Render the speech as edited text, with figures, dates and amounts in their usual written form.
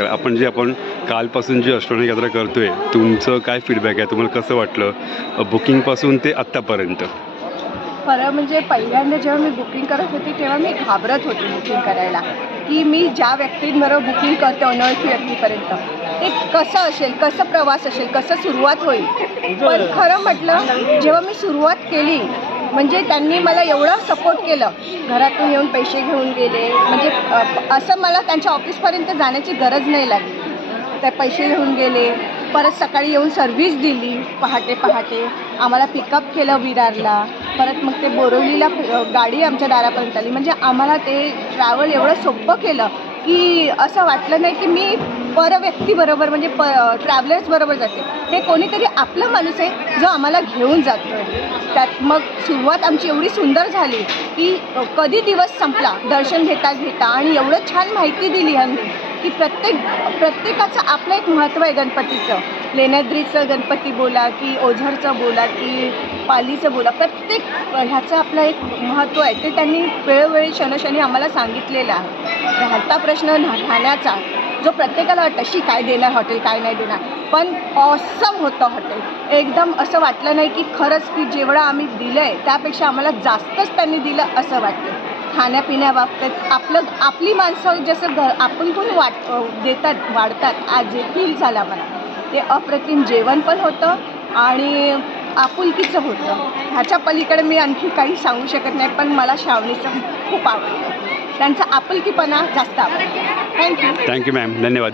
नमस्कार. आपण कालपासून जी अष्टविनायक यात्रा करतोय, तुमचं काय फीडबॅक आहे? तुम्हाला कसं वाटलं बुकिंगपासून ते आत्तापर्यंत? खरं म्हणजे पहिल्यांदा जेव्हा मी बुकिंग करत होती तेव्हा मी घाबरत होती बुकिंग करायला, की मी ज्या व्यक्तींबरोबर बुकिंग करते अनोळखी व्यक्तीपर्यंत ते कसं असेल, कसं प्रवास असेल, कसं सुरुवात होईल. पण खरं म्हटलं जेव्हा मी सुरुवात केली म्हणजे त्यांनी मला एवढं सपोर्ट केलं, घरातून येऊन पैसे घेऊन गेले, म्हणजे असं मला त्यांच्या ऑफिसपर्यंत जाण्याची गरज नाही लागली. ते पैसे घेऊन गेले, परत सकाळी येऊन सर्व्हिस दिली, पहाटे पहाटे आम्हाला पिकअप केलं विरारला, परत मग ते बोरिवलीला गाडी आमच्या दारापर्यंत आली. म्हणजे आम्हाला ते ट्रॅव्हल एवढं सोपं केलं की असं वाटलं नाही की मी व्यक्तीबरोबर म्हणजे ट्रॅव्हलर्सबरोबर जाते. हे कोणीतरी आपला माणूस आहे जो आम्हाला घेऊन जातो आहे. त्यात मग सुरुवात आमची एवढी सुंदर झाली की कधी दिवस संपला दर्शन घेता घेता आणि एवढं छान माहिती दिली ह्यांनी की प्रत्येकाचं आपलं एक महत्त्व आहे गणपतीचं. लेण्याद्रीचं गणपती बोला की ओझरचं बोला की पालीचं बोला, प्रत्येक ह्याचं आपलं एक महत्त्व आहे. ते त्यांनी वेळोवेळी क्षणोक्षणी आम्हाला सांगितलेलं आहे. राहता प्रश्न राहण्याचा जो प्रत्येकाला वाटतं शी काय देणार हॉटेल काय नाही देणार, पण ऑसम होतं हॉटेल. एकदम असं वाटलं नाही की खरंच की जेवढं आम्ही दिलं आहे त्यापेक्षा आम्हाला जास्तच त्यांनी दिलं असं वाटतं. खाण्यापिण्याबाबतीत आपली माणसं जसं आपण कोण देतात वाढतात आज फील झालं मला. ते अप्रतिम जेवण पण होतं आणि आपुलकीचं होतं. ह्याच्या पलीकडे मी आणखी काही सांगू शकत नाही, पण मला श्रावणीचं खूप आवडतं. त्यांचा आपुलकीपणा जास्त आवडतो. Thank you ma'am. धन्यवाद.